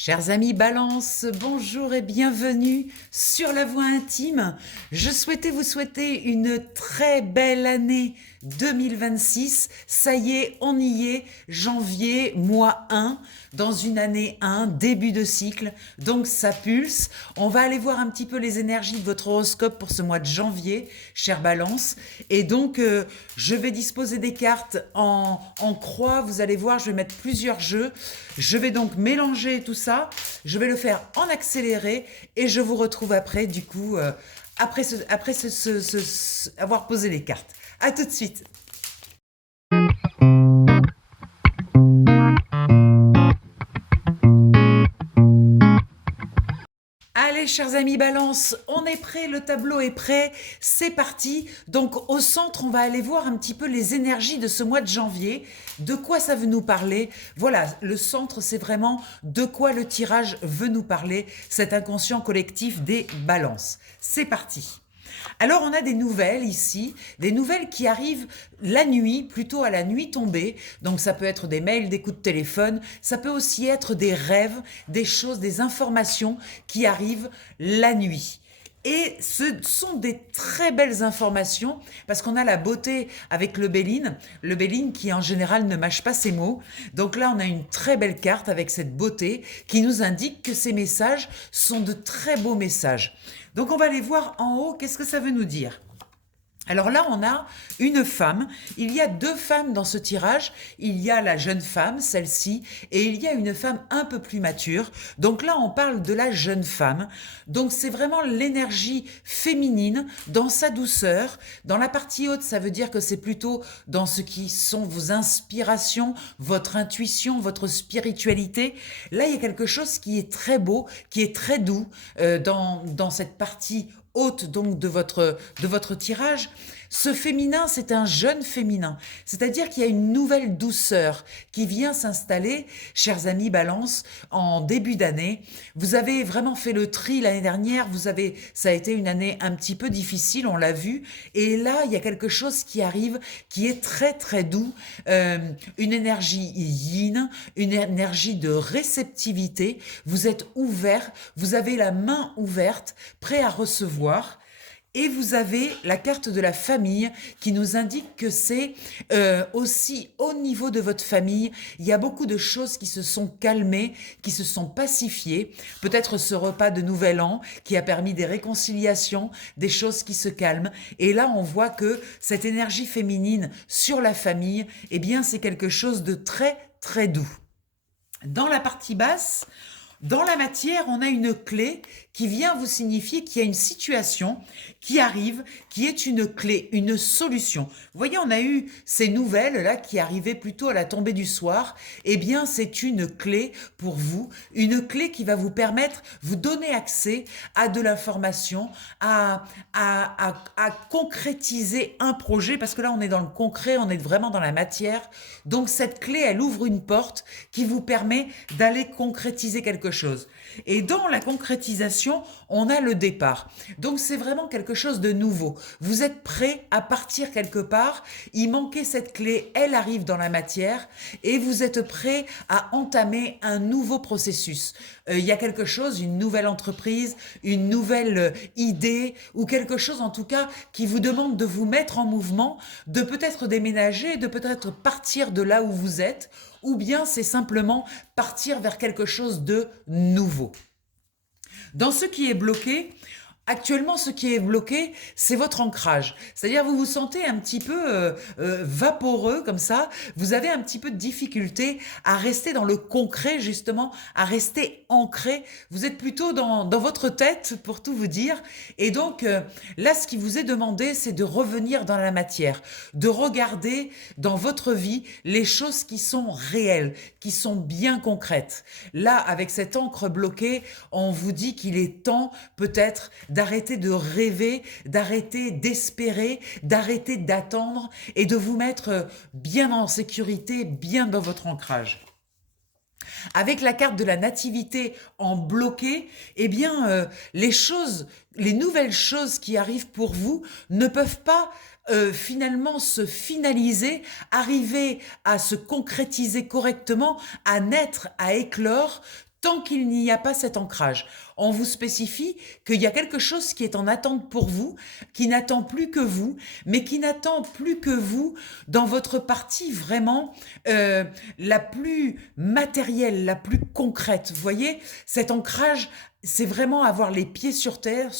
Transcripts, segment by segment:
Chers amis Balance, bonjour et bienvenue sur la voie intime. Je souhaitais vous souhaiter une très belle année 2026. Ça y est, on y est, janvier, mois 1, dans une année 1, début de cycle. Donc ça pulse. On va aller voir un petit peu les énergies de votre horoscope pour ce mois de janvier, chère Balance. Et donc, je vais disposer des cartes en croix. Vous allez voir, je vais mettre plusieurs jeux. Je vais donc mélanger tout ça. Je vais le faire en accéléré et je vous retrouve après, du coup, après avoir posé les cartes. À tout de suite. Allez, chers amis Balance, on est prêt, le tableau est prêt, c'est parti. Donc au centre, on va aller voir un petit peu les énergies de ce mois de janvier, de quoi ça veut nous parler. Voilà, le centre, c'est vraiment de quoi le tirage veut nous parler, cet inconscient collectif des Balances. C'est parti. Alors on a des nouvelles ici, des nouvelles qui arrivent la nuit, plutôt à la nuit tombée. Donc ça peut être des mails, des coups de téléphone, ça peut aussi être des rêves, des choses, des informations qui arrivent la nuit. Et ce sont des très belles informations parce qu'on a la beauté avec le Béline qui en général ne mâche pas ses mots. Donc là, on a une très belle carte avec cette beauté qui nous indique que ces messages sont de très beaux messages. Donc on va aller voir en haut, qu'est-ce que ça veut nous dire ? Alors là, on a une femme. Il y a deux femmes dans ce tirage. Il y a la jeune femme, celle-ci, et il y a une femme un peu plus mature. Donc là, on parle de la jeune femme. Donc c'est vraiment l'énergie féminine dans sa douceur. Dans la partie haute, ça veut dire que c'est plutôt dans ce qui sont vos inspirations, votre intuition, votre spiritualité. Là, il y a quelque chose qui est très beau, qui est très doux dans cette partie haute donc de votre tirage. Ce féminin, c'est un jeune féminin, c'est-à-dire qu'il y a une nouvelle douceur qui vient s'installer, chers amis Balance, en début d'année. Vous avez vraiment fait le tri l'année dernière, ça a été une année un petit peu difficile, on l'a vu, et là, il y a quelque chose qui arrive qui est très très doux, une énergie yin, une énergie de réceptivité. Vous êtes ouvert, vous avez la main ouverte, prêt à recevoir. Et vous avez la carte de la famille qui nous indique que c'est aussi au niveau de votre famille, il y a beaucoup de choses qui se sont calmées, qui se sont pacifiées. Peut-être ce repas de Nouvel An qui a permis des réconciliations, des choses qui se calment. Et là, on voit que cette énergie féminine sur la famille, eh bien, c'est quelque chose de très, très doux. Dans la partie basse, dans la matière, on a une clé qui vient vous signifier qu'il y a une situation qui arrive, qui est une clé, une solution. Vous voyez, on a eu ces nouvelles-là qui arrivaient plutôt à la tombée du soir. Eh bien, c'est une clé pour vous, une clé qui va vous permettre, vous donner accès à de l'information, à concrétiser un projet, parce que là, on est dans le concret, on est vraiment dans la matière. Donc, cette clé, elle ouvre une porte qui vous permet d'aller concrétiser quelque chose. Et dans la concrétisation, on a le départ. Donc c'est vraiment quelque chose de nouveau. Vous êtes prêt à partir quelque part, il manquait cette clé, elle arrive dans la matière et vous êtes prêt à entamer un nouveau processus. Il y a quelque chose, une nouvelle entreprise, une nouvelle idée ou quelque chose en tout cas qui vous demande de vous mettre en mouvement, de peut-être déménager, de peut-être partir de là où vous êtes, ou bien c'est simplement partir vers quelque chose de nouveau. Dans ce qui est bloqué, actuellement, ce qui est bloqué, c'est votre ancrage. C'est-à-dire, vous vous sentez un petit peu vaporeux comme ça. Vous avez un petit peu de difficulté à rester dans le concret, justement, à rester ancré. Vous êtes plutôt dans votre tête, pour tout vous dire. Et donc, là, ce qui vous est demandé, c'est de revenir dans la matière, de regarder dans votre vie les choses qui sont réelles, qui sont bien concrètes. Là, avec cette encre bloquée, on vous dit qu'il est temps, peut-être, d'arrêter de rêver, d'arrêter d'espérer, d'arrêter d'attendre et de vous mettre bien en sécurité, bien dans votre ancrage. Avec la carte de la nativité en bloqué, eh bien, les nouvelles choses qui arrivent pour vous ne peuvent pas finalement se finaliser, arriver à se concrétiser correctement, à naître, à éclore, tant qu'il n'y a pas cet ancrage. On vous spécifie qu'il y a quelque chose qui est en attente pour vous, qui n'attend plus que vous, mais qui n'attend plus que vous dans votre partie vraiment la plus matérielle, la plus concrète. Vous voyez, cet ancrage, c'est vraiment avoir les pieds sur terre,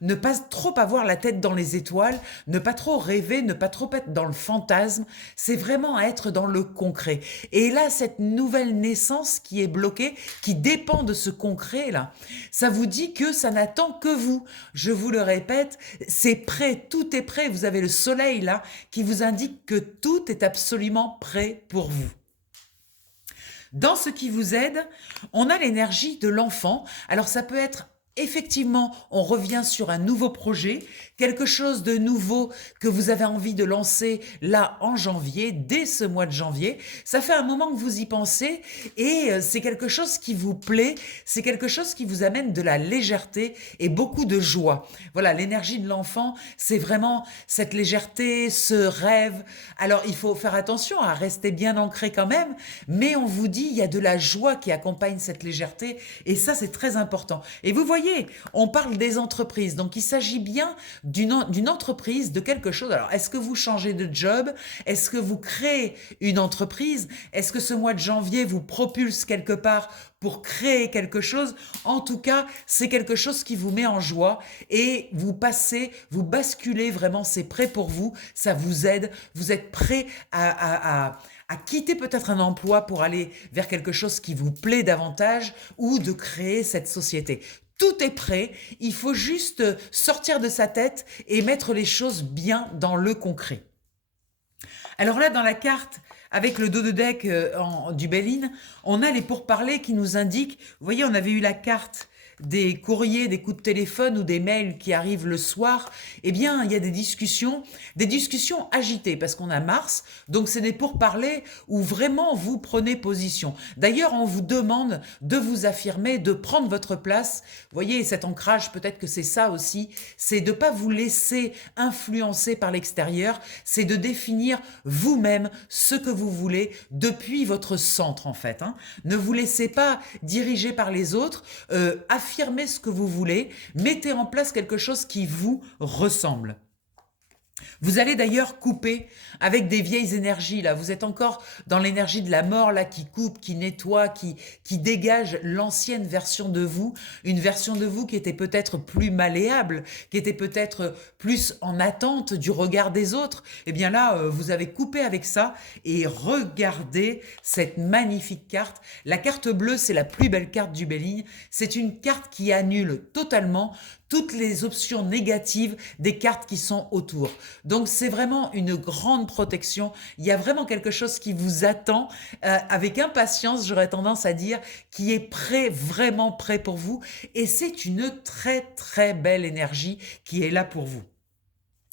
ne pas trop avoir la tête dans les étoiles, ne pas trop rêver, ne pas trop être dans le fantasme, c'est vraiment être dans le concret. Et là, cette nouvelle naissance qui est bloquée, qui dépend de ce concret-là, ça vous dit que ça n'attend que vous. Je vous le répète, c'est prêt, tout est prêt. Vous avez le soleil là qui vous indique que tout est absolument prêt pour vous. Dans ce qui vous aide, on a l'énergie de l'enfant. Alors ça peut être effectivement, on revient sur un nouveau projet, quelque chose de nouveau que vous avez envie de lancer là en janvier, dès ce mois de janvier. Ça fait un moment que vous y pensez et c'est quelque chose qui vous plaît, c'est quelque chose qui vous amène de la légèreté et beaucoup de joie. Voilà, l'énergie de l'enfant, c'est vraiment cette légèreté, ce rêve. Alors, il faut faire attention à rester bien ancré quand même, mais on vous dit, il y a de la joie qui accompagne cette légèreté et ça, c'est très important. Et vous voyez, on parle des entreprises, donc il s'agit bien d'une entreprise, de quelque chose. Alors, est-ce que vous changez de job? Est-ce que vous créez une entreprise? Est-ce que ce mois de janvier vous propulse quelque part pour créer quelque chose? En tout cas, c'est quelque chose qui vous met en joie et vous basculez vraiment, c'est prêt pour vous, ça vous aide, vous êtes prêt à quitter peut-être un emploi pour aller vers quelque chose qui vous plaît davantage ou de créer cette société. Tout est prêt, il faut juste sortir de sa tête et mettre les choses bien dans le concret. Alors là, dans la carte, avec le dos de deck du Béline, on a les pourparlers qui nous indiquent, vous voyez, on avait eu la carte des courriers, des coups de téléphone ou des mails qui arrivent le soir, eh bien, il y a des discussions agitées parce qu'on a Mars, donc c'est des pourparlers où vraiment vous prenez position. D'ailleurs, on vous demande de vous affirmer, de prendre votre place. Vous voyez, cet ancrage, peut-être que c'est ça aussi, c'est de ne pas vous laisser influencer par l'extérieur, c'est de définir vous-même ce que vous voulez depuis votre centre, en fait. Ne vous laissez pas diriger par les autres, affirmez ce que vous voulez, mettez en place quelque chose qui vous ressemble. Vous allez d'ailleurs couper avec des vieilles énergies, là. Vous êtes encore dans l'énergie de la mort, là, qui coupe, qui nettoie, qui dégage l'ancienne version de vous, une version de vous qui était peut-être plus malléable, qui était peut-être plus en attente du regard des autres. Eh bien là, vous avez coupé avec ça et regardez cette magnifique carte. La carte bleue, c'est la plus belle carte du Béligne. C'est une carte qui annule totalement toutes les options négatives des cartes qui sont autour. Donc c'est vraiment une grande protection. Il y a vraiment quelque chose qui vous attend avec impatience, j'aurais tendance à dire, qui est prêt, vraiment prêt pour vous. Et c'est une très très belle énergie qui est là pour vous.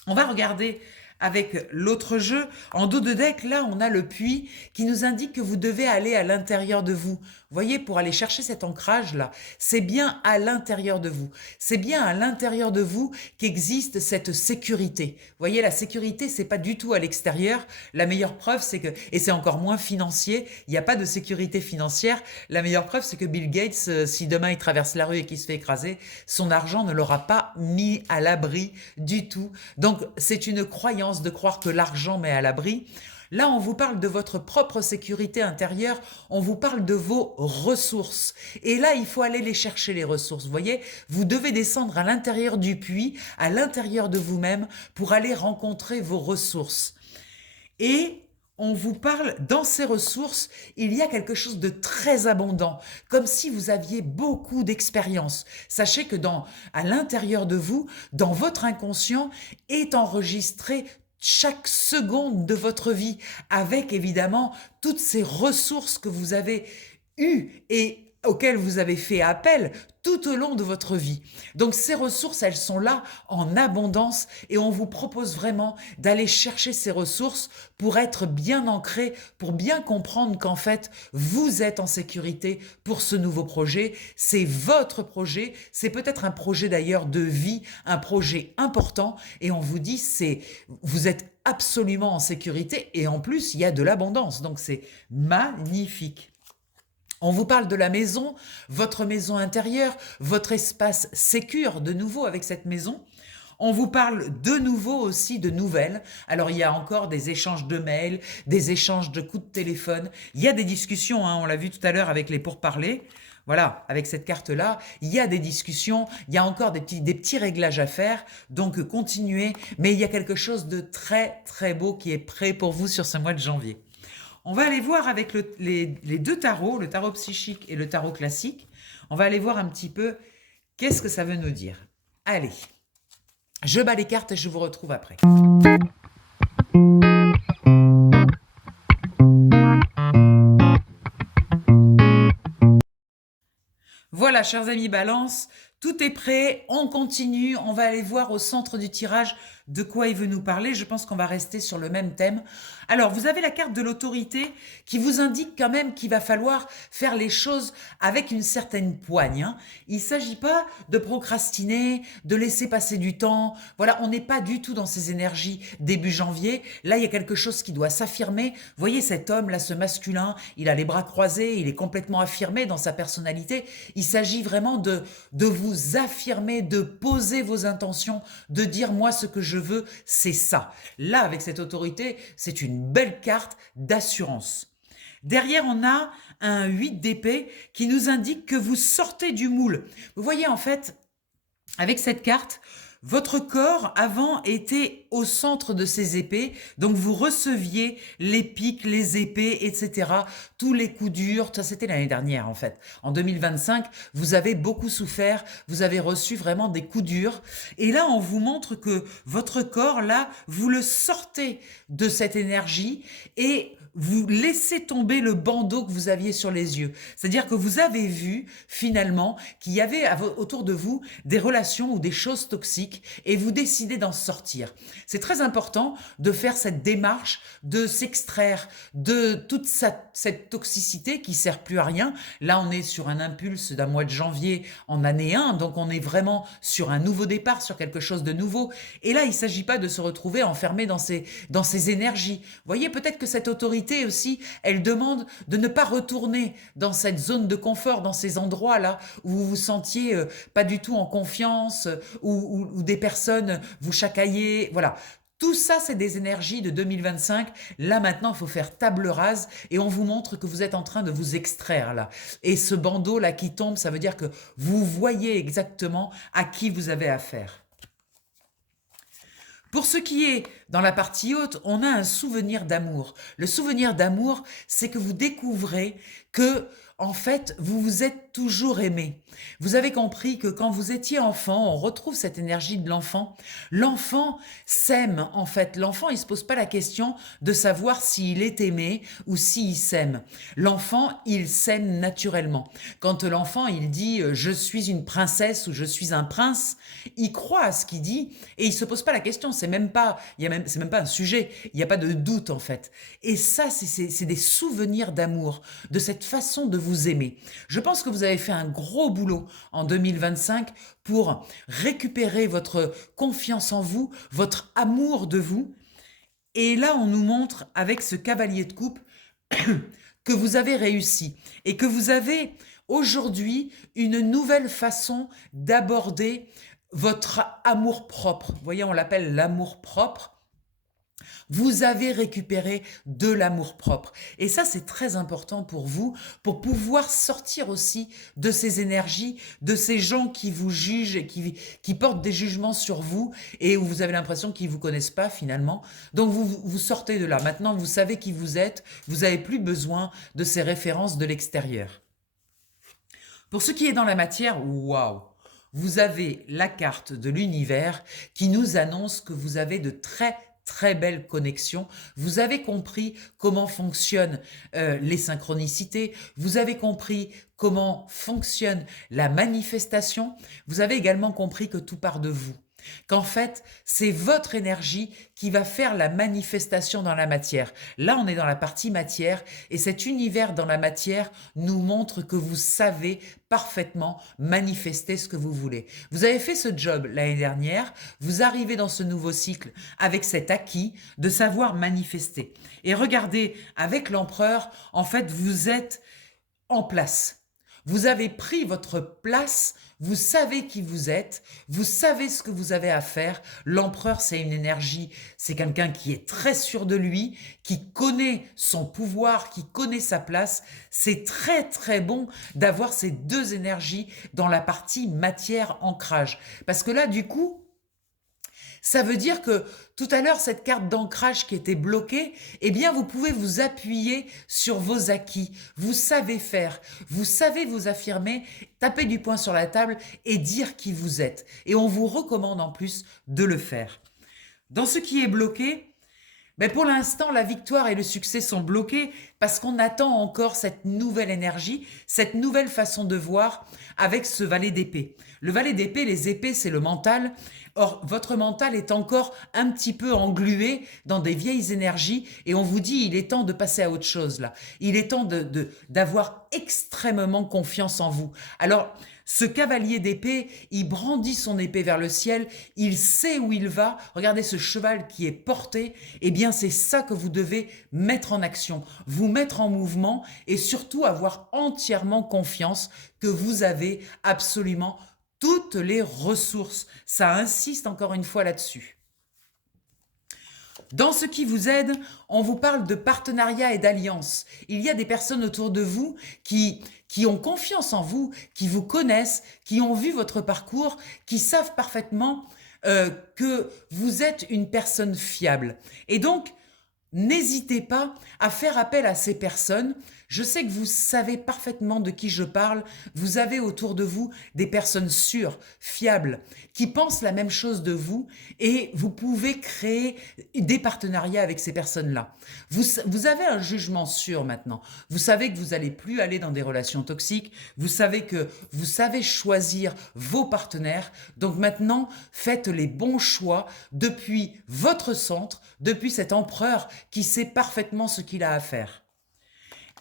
On va regarder avec l'autre jeu. En dos de deck, là, on a le puits qui nous indique que vous devez aller à l'intérieur de vous. Vous voyez, pour aller chercher cet ancrage-là, c'est bien à l'intérieur de vous. C'est bien à l'intérieur de vous qu'existe cette sécurité. Vous voyez, la sécurité, c'est pas du tout à l'extérieur. La meilleure preuve, c'est que, et c'est encore moins financier, il n'y a pas de sécurité financière. La meilleure preuve, c'est que Bill Gates, si demain il traverse la rue et qu'il se fait écraser, son argent ne l'aura pas mis à l'abri du tout. Donc, c'est une croyance de croire que l'argent met à l'abri. Là, on vous parle de votre propre sécurité intérieure, on vous parle de vos ressources. Et là, il faut aller les chercher, les ressources. Vous voyez, vous devez descendre à l'intérieur du puits, à l'intérieur de vous-même, pour aller rencontrer vos ressources. Et on vous parle, dans ces ressources, il y a quelque chose de très abondant, comme si vous aviez beaucoup d'expérience. Sachez que à l'intérieur de vous, dans votre inconscient, est enregistré chaque seconde de votre vie, avec évidemment toutes ces ressources que vous avez eues et auxquelles vous avez fait appel tout au long de votre vie. Donc ces ressources, elles sont là en abondance et on vous propose vraiment d'aller chercher ces ressources pour être bien ancré, pour bien comprendre qu'en fait, vous êtes en sécurité pour ce nouveau projet. C'est votre projet, c'est peut-être un projet d'ailleurs de vie, un projet important et on vous dit, vous êtes absolument en sécurité et en plus, il y a de l'abondance. Donc c'est magnifique. On vous parle de la maison, votre maison intérieure, votre espace sécure de nouveau avec cette maison. On vous parle de nouveau aussi de nouvelles. Alors, il y a encore des échanges de mails, des échanges de coups de téléphone. Il y a des discussions, hein, on l'a vu tout à l'heure avec les pourparlers. Voilà, avec cette carte-là, il y a des discussions, il y a encore des petits réglages à faire. Donc, continuez. Mais il y a quelque chose de très, très beau qui est prêt pour vous sur ce mois de janvier. On va aller voir avec les deux tarots, le tarot psychique et le tarot classique. On va aller voir un petit peu qu'est-ce que ça veut nous dire. Allez, je bats les cartes et je vous retrouve après. Voilà, chers amis Balance, tout est prêt, on continue, on va aller voir au centre du tirage de quoi il veut nous parler. Je pense qu'on va rester sur le même thème. Alors, vous avez la carte de l'autorité qui vous indique quand même qu'il va falloir faire les choses avec une certaine poigne, hein. Il ne s'agit pas de procrastiner, de laisser passer du temps. Voilà, on n'est pas du tout dans ces énergies début janvier. Là, il y a quelque chose qui doit s'affirmer. Vous voyez cet homme-là, ce masculin, il a les bras croisés, il est complètement affirmé dans sa personnalité. Il s'agit vraiment de vous affirmer, de poser vos intentions, de dire moi ce que je veux, c'est ça. Là, avec cette autorité, c'est une belle carte d'assurance. Derrière, on a un 8 d'épée qui nous indique que vous sortez du moule. Vous voyez, en fait, avec cette carte, votre corps avant était au centre de ces épées, donc vous receviez les pics, les épées, etc. Tous les coups durs, ça c'était l'année dernière en fait. En 2025, vous avez beaucoup souffert, vous avez reçu vraiment des coups durs. Et là, on vous montre que votre corps, là, vous le sortez de cette énergie et vous laissez tomber le bandeau que vous aviez sur les yeux. C'est-à-dire que vous avez vu finalement qu'il y avait autour de vous des relations ou des choses toxiques et vous décidez d'en sortir. C'est très important de faire cette démarche, de s'extraire de toute cette toxicité qui sert plus à rien. Là, on est sur un impulse d'un mois de janvier en année 1, donc on est vraiment sur un nouveau départ, sur quelque chose de nouveau. Et là, il ne s'agit pas de se retrouver enfermé dans ces énergies. Vous voyez, peut-être que cette autorité aussi, elle demande de ne pas retourner dans cette zone de confort, dans ces endroits-là où vous vous sentiez pas du tout en confiance, où des personnes vous chacaillaient. Voilà. Tout ça, c'est des énergies de 2025. Là, maintenant, il faut faire table rase et on vous montre que vous êtes en train de vous extraire, là. Et ce bandeau-là qui tombe, ça veut dire que vous voyez exactement à qui vous avez affaire. Pour ce qui est dans la partie haute, on a un souvenir d'amour. Le souvenir d'amour, c'est que vous découvrez que, en fait, vous vous êtes toujours aimé. Vous avez compris que quand vous étiez enfant, on retrouve cette énergie de l'enfant. L'enfant s'aime, en fait. L'enfant, il se pose pas la question de savoir s'il est aimé ou s'il s'aime. L'enfant, il s'aime naturellement. Quand l'enfant, il dit « je suis une princesse » ou « je suis un prince », il croit à ce qu'il dit et il se pose pas la question. C'est même pas un sujet. Il n'y a pas de doute, en fait. Et ça, c'est des souvenirs d'amour, de cette façon de vous aimer. Je pense que vous avez fait un gros boulot en 2025 pour récupérer votre confiance en vous, votre amour de vous. Et là, on nous montre avec ce cavalier de coupe que vous avez réussi et que vous avez aujourd'hui une nouvelle façon d'aborder votre amour-propre. Vous voyez, on l'appelle l'amour-propre. Vous avez récupéré de l'amour-propre. Et ça, c'est très important pour vous, pour pouvoir sortir aussi de ces énergies, de ces gens qui vous jugent et qui portent des jugements sur vous et où vous avez l'impression qu'ils ne vous connaissent pas finalement. Donc, vous sortez de là. Maintenant, vous savez qui vous êtes. Vous n'avez plus besoin de ces références de l'extérieur. Pour ce qui est dans la matière, waouh! Vous avez la carte de l'univers qui nous annonce que vous avez de très belle connexion. Vous avez compris comment fonctionnent les synchronicités. Vous avez compris comment fonctionne la manifestation. Vous avez également compris que tout part de vous. Qu'en fait, c'est votre énergie qui va faire la manifestation dans la matière. Là, on est dans la partie matière et cet univers dans la matière nous montre que vous savez parfaitement manifester ce que vous voulez. Vous avez fait ce job l'année dernière, vous arrivez dans ce nouveau cycle avec cet acquis de savoir manifester. Et regardez, avec l'empereur, en fait, vous êtes en place. Vous avez pris votre place, vous savez qui vous êtes, vous savez ce que vous avez à faire. L'empereur, c'est une énergie, c'est quelqu'un qui est très sûr de lui, qui connaît son pouvoir, qui connaît sa place. C'est très très bon d'avoir ces deux énergies dans la partie matière ancrage. Parce que là, du coup, ça veut dire que tout à l'heure, cette carte d'ancrage qui était bloquée, eh bien, vous pouvez vous appuyer sur vos acquis. Vous savez faire, vous savez vous affirmer, taper du poing sur la table et dire qui vous êtes. Et on vous recommande en plus de le faire. Dans ce qui est bloqué, mais pour l'instant, la victoire et le succès sont bloqués parce qu'on attend encore cette nouvelle énergie, cette nouvelle façon de voir avec ce valet d'épée. Le valet d'épée, les épées, c'est le mental. Or, votre mental est encore un petit peu englué dans des vieilles énergies et on vous dit, il est temps de passer à autre chose là. Il est temps d'avoir extrêmement confiance en vous. Alors, ce cavalier d'épée, il brandit son épée vers le ciel, il sait où il va. Regardez ce cheval qui est porté. Eh bien, c'est ça que vous devez mettre en action, vous mettre en mouvement et surtout avoir entièrement confiance que vous avez absolument toutes les ressources. Ça insiste encore une fois là-dessus. Dans ce qui vous aide, on vous parle de partenariat et d'alliance. Il y a des personnes autour de vous qui ont confiance en vous, qui vous connaissent, qui ont vu votre parcours, qui savent parfaitement que vous êtes une personne fiable. Et donc, n'hésitez pas à faire appel à ces personnes. Je sais que vous savez parfaitement de qui je parle. Vous avez autour de vous des personnes sûres, fiables, qui pensent la même chose de vous et vous pouvez créer des partenariats avec ces personnes-là. Vous avez un jugement sûr maintenant. Vous savez que vous n'allez plus aller dans des relations toxiques. Vous savez que vous savez choisir vos partenaires. Donc maintenant, faites les bons choix depuis votre centre, depuis cet empereur qui sait parfaitement ce qu'il a à faire.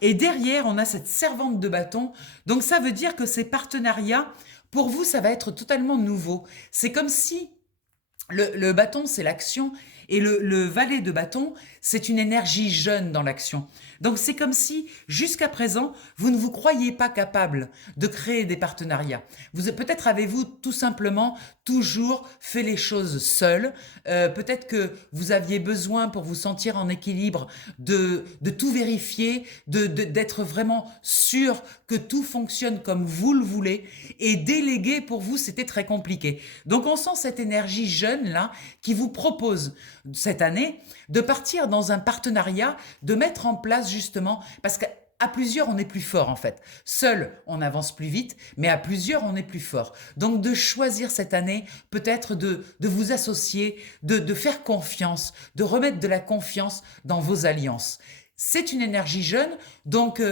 Et derrière, on a cette servante de bâton. Donc ça veut dire que ces partenariats, pour vous, ça va être totalement nouveau. C'est comme si le bâton, c'est l'action, et le valet de bâton, c'est une énergie jeune dans l'action. Donc c'est comme si, jusqu'à présent, vous ne vous croyez pas capable de créer des partenariats. Peut-être avez-vous tout simplement toujours fait les choses seul. Peut-être que vous aviez besoin, pour vous sentir en équilibre, de tout vérifier, d'être vraiment sûr que tout fonctionne comme vous le voulez. Et déléguer, pour vous, c'était très compliqué. Donc on sent cette énergie jeune là qui vous propose cette année de partir dans un partenariat, de mettre en place justement, parce qu'à plusieurs, on est plus fort en fait. Seul, on avance plus vite, mais à plusieurs, on est plus fort. Donc de choisir cette année, peut-être de vous associer, de faire confiance, de remettre de la confiance dans vos alliances. C'est une énergie jeune, donc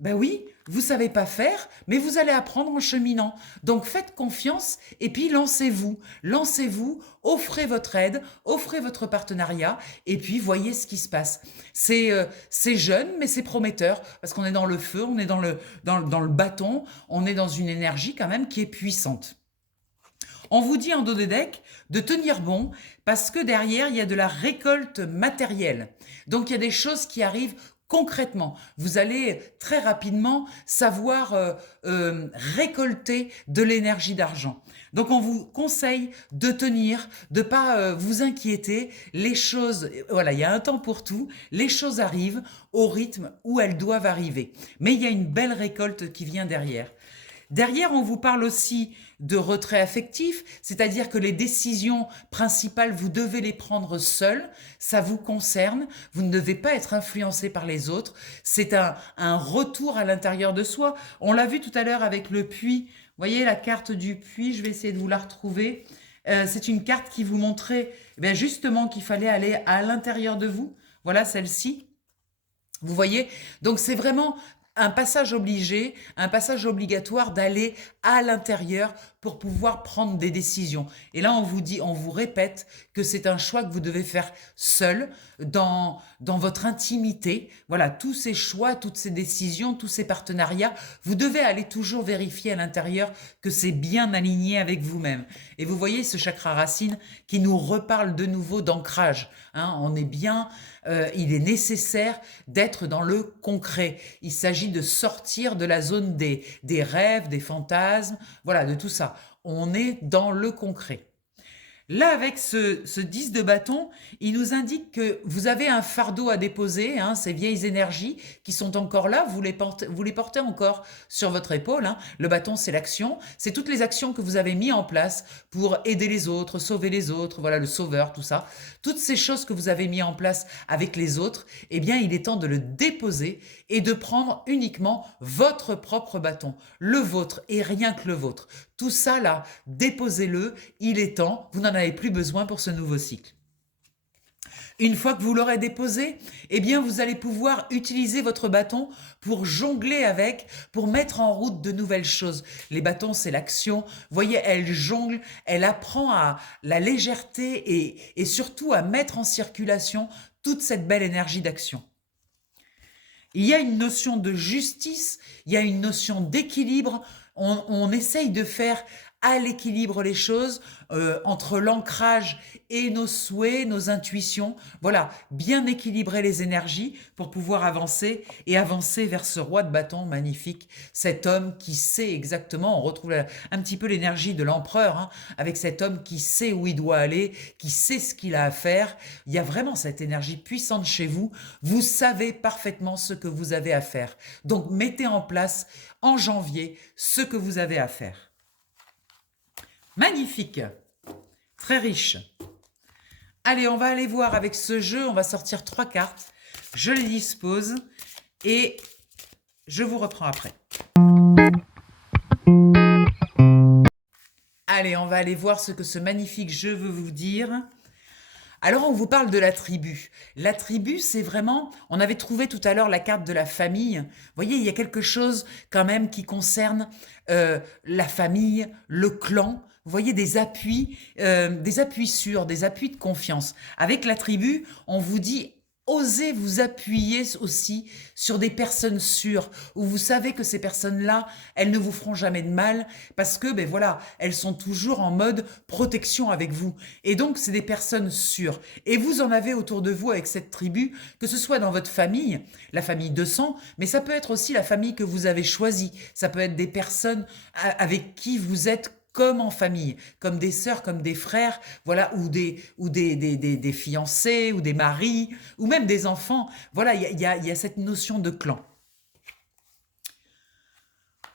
ben oui, vous savez pas faire, mais vous allez apprendre en cheminant. Donc faites confiance et puis lancez-vous. Lancez-vous, offrez votre aide, offrez votre partenariat et puis voyez ce qui se passe. C'est jeune, mais c'est prometteur parce qu'on est dans le feu, on est dans le bâton, on est dans une énergie quand même qui est puissante. On vous dit en dos de deck de tenir bon parce que derrière, il y a de la récolte matérielle. Donc, il y a des choses qui arrivent concrètement. Vous allez très rapidement savoir récolter de l'énergie d'argent. Donc, on vous conseille de tenir, de ne pas vous inquiéter. Les choses, voilà, il y a un temps pour tout. Les choses arrivent au rythme où elles doivent arriver. Mais il y a une belle récolte qui vient derrière. Derrière, on vous parle aussi de retrait affectif, c'est-à-dire que les décisions principales, vous devez les prendre seul, ça vous concerne, vous ne devez pas être influencé par les autres, c'est un retour à l'intérieur de soi. On l'a vu tout à l'heure avec le puits, vous voyez la carte du puits, je vais essayer de vous la retrouver. C'est une carte qui vous montrait justement qu'il fallait aller à l'intérieur de vous, voilà celle-ci. Vous voyez, donc c'est vraiment un passage obligé, un passage obligatoire d'aller à l'intérieur pour pouvoir prendre des décisions. Et là, on vous dit, on vous répète que c'est un choix que vous devez faire seul, dans votre intimité. Voilà, tous ces choix, toutes ces décisions, tous ces partenariats, vous devez aller toujours vérifier à l'intérieur que c'est bien aligné avec vous-même. Et vous voyez ce chakra racine qui nous reparle de nouveau d'ancrage. Hein, on est bien, il est nécessaire d'être dans le concret. Il s'agit de sortir de la zone des rêves, des fantasmes, voilà, de tout ça. On est dans le concret. Là, avec ce 10 de bâton, il nous indique que vous avez un fardeau à déposer, hein, ces vieilles énergies qui sont encore là, vous les portez encore sur votre épaule. Hein. Le bâton, c'est l'action, c'est toutes les actions que vous avez mises en place pour aider les autres, sauver les autres, voilà, le sauveur, tout ça. Toutes ces choses que vous avez mises en place avec les autres, eh bien, il est temps de le déposer et de prendre uniquement votre propre bâton, le vôtre et rien que le vôtre. Tout ça, là, déposez-le, il est temps, vous n'en avez plus besoin pour ce nouveau cycle. Une fois que vous l'aurez déposé, eh bien, vous allez pouvoir utiliser votre bâton pour jongler avec, pour mettre en route de nouvelles choses. Les bâtons, c'est l'action. Vous voyez, elle jongle, elle apprend à la légèreté et surtout à mettre en circulation toute cette belle énergie d'action. Il y a une notion de justice, il y a une notion d'équilibre. On essaye de faire à l'équilibre les choses entre l'ancrage et nos souhaits, nos intuitions. Voilà, bien équilibrer les énergies pour pouvoir avancer et avancer vers ce roi de bâton magnifique, cet homme qui sait exactement, on retrouve un petit peu l'énergie de l'empereur, hein, avec cet homme qui sait où il doit aller, qui sait ce qu'il a à faire. Il y a vraiment cette énergie puissante chez vous. Vous savez parfaitement ce que vous avez à faire. Donc mettez en place en janvier ce que vous avez à faire. Magnifique, très riche. Allez, on va aller voir avec ce jeu, on va sortir 3 cartes. Je les dispose et je vous reprends après. Allez, on va aller voir ce que ce magnifique jeu veut vous dire. Alors, on vous parle de la tribu. La tribu, c'est vraiment... On avait trouvé tout à l'heure la carte de la famille. Vous voyez, il y a quelque chose quand même qui concerne la famille, le clan. Vous voyez, des appuis sûrs, des appuis de confiance. Avec la tribu, on vous dit... Osez vous appuyer aussi sur des personnes sûres, où vous savez que ces personnes-là, elles ne vous feront jamais de mal, parce que, ben voilà, elles sont toujours en mode protection avec vous. Et donc, c'est des personnes sûres. Et vous en avez autour de vous avec cette tribu, que ce soit dans votre famille, la famille de sang, mais ça peut être aussi la famille que vous avez choisie. Ça peut être des personnes avec qui vous êtes comme en famille, comme des sœurs, comme des frères, voilà, ou des fiancés, ou des maris, ou même des enfants. Voilà, il y a cette notion de clan.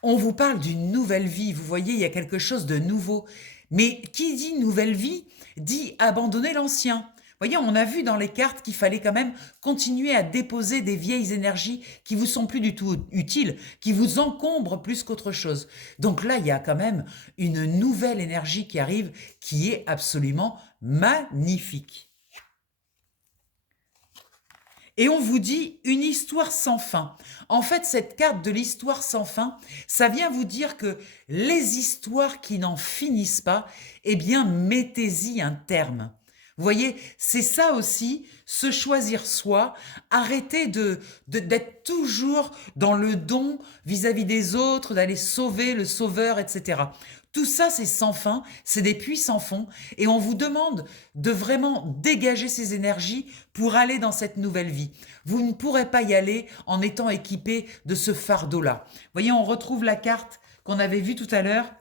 On vous parle d'une nouvelle vie, vous voyez, il y a quelque chose de nouveau. Mais qui dit nouvelle vie, dit abandonner l'ancien. Vous voyez, on a vu dans les cartes qu'il fallait quand même continuer à déposer des vieilles énergies qui vous sont plus du tout utiles, qui vous encombrent plus qu'autre chose. Donc là, il y a quand même une nouvelle énergie qui arrive qui est absolument magnifique. Et on vous dit une histoire sans fin. En fait, cette carte de l'histoire sans fin, ça vient vous dire que les histoires qui n'en finissent pas, eh bien, mettez-y un terme. Vous voyez, c'est ça aussi, se choisir soi, arrêter d'être toujours dans le don vis-à-vis des autres, d'aller sauver le sauveur, etc. Tout ça, c'est sans fin, c'est des puits sans fond, et on vous demande de vraiment dégager ces énergies pour aller dans cette nouvelle vie. Vous ne pourrez pas y aller en étant équipé de ce fardeau-là. Vous voyez, on retrouve la carte qu'on avait vue tout à l'heure,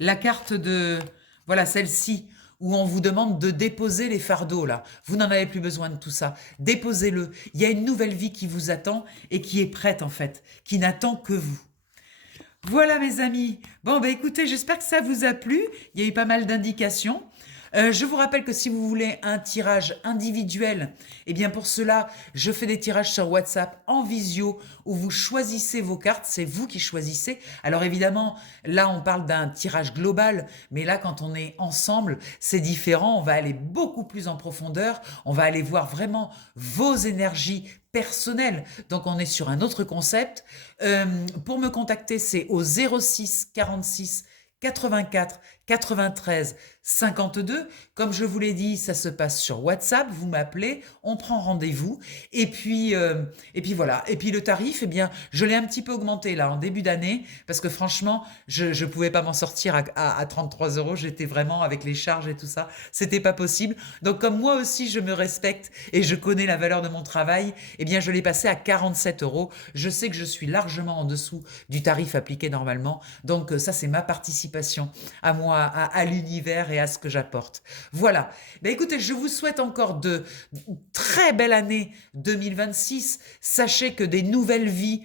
la carte de, voilà, celle-ci, où on vous demande de déposer les fardeaux, là. Vous n'en avez plus besoin de tout ça. Déposez-le. Il y a une nouvelle vie qui vous attend et qui est prête, en fait, qui n'attend que vous. Voilà, mes amis. Bon, ben écoutez, j'espère que ça vous a plu. Il y a eu pas mal d'indications. Je vous rappelle que si vous voulez un tirage individuel, eh bien pour cela, je fais des tirages sur WhatsApp en visio où vous choisissez vos cartes, c'est vous qui choisissez. Alors évidemment, là on parle d'un tirage global, mais là quand on est ensemble, c'est différent, on va aller beaucoup plus en profondeur, on va aller voir vraiment vos énergies personnelles. Donc on est sur un autre concept. Pour me contacter, c'est au 06 46 84 93 52. Comme je vous l'ai dit, ça se passe sur WhatsApp, vous m'appelez, on prend rendez-vous et puis voilà. Et puis le tarif, eh bien, je l'ai un petit peu augmenté là en début d'année parce que franchement, je pouvais pas m'en sortir à 33 euros. J'étais vraiment avec les charges et tout ça, c'était pas possible. Donc comme moi aussi je me respecte et je connais la valeur de mon travail, eh bien je l'ai passé à 47 euros. Je sais que je suis largement en dessous du tarif appliqué normalement. Donc ça c'est ma participation à moi, à l'univers et à ce que j'apporte. Voilà. Ben écoutez, je vous souhaite encore de très belle année 2026. Sachez que des nouvelles vies,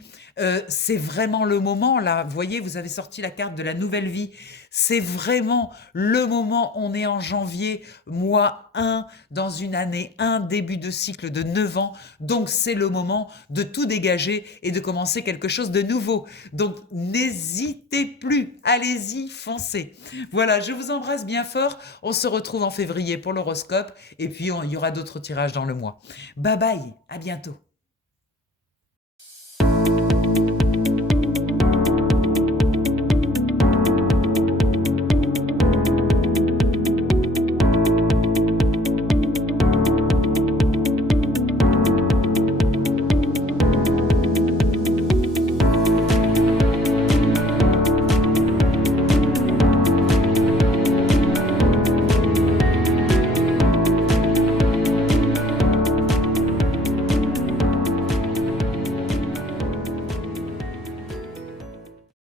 c'est vraiment le moment là. Vous voyez, vous avez sorti la carte de la nouvelle vie. C'est vraiment le moment. On est en janvier, mois 1, dans une année 1, début de cycle de 9 ans. Donc c'est le moment de tout dégager et de commencer quelque chose de nouveau. Donc n'hésitez plus, allez-y, foncez. Voilà, je vous embrasse bien fort. On se retrouve en février pour l'horoscope et puis il y aura d'autres tirages dans le mois. Bye bye, à bientôt.